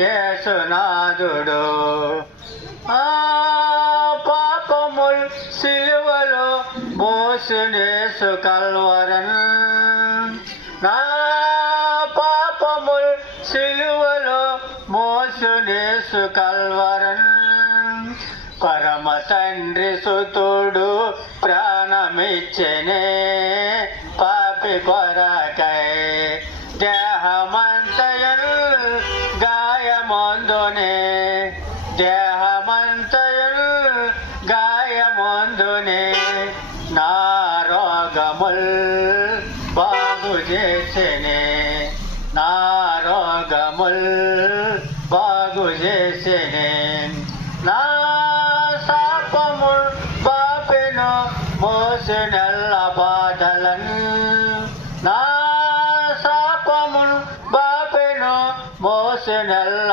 యేసునాథుడు. పాపముల్ సిలువలో మోసునేసు కల్వరన్, నా పాపముల్ సిలువలో మోసునేసు కల్వరన్. పరమ తండ్రి సుతుడు ప్రాణమిచ్చెనే పాపి కొరకై, దేహమంతయుల్ గాయమందునే, దేహమంతయుల్ గాయమందునే నా రోగముల్ బాగు చేసెనే, నా రోగముల్ బాగు చేసెనే. నా శాపముల్ బాపెను మోసినెల్ల బాధలన్, నా శాపముల్ బాపెను మోసినెల్ల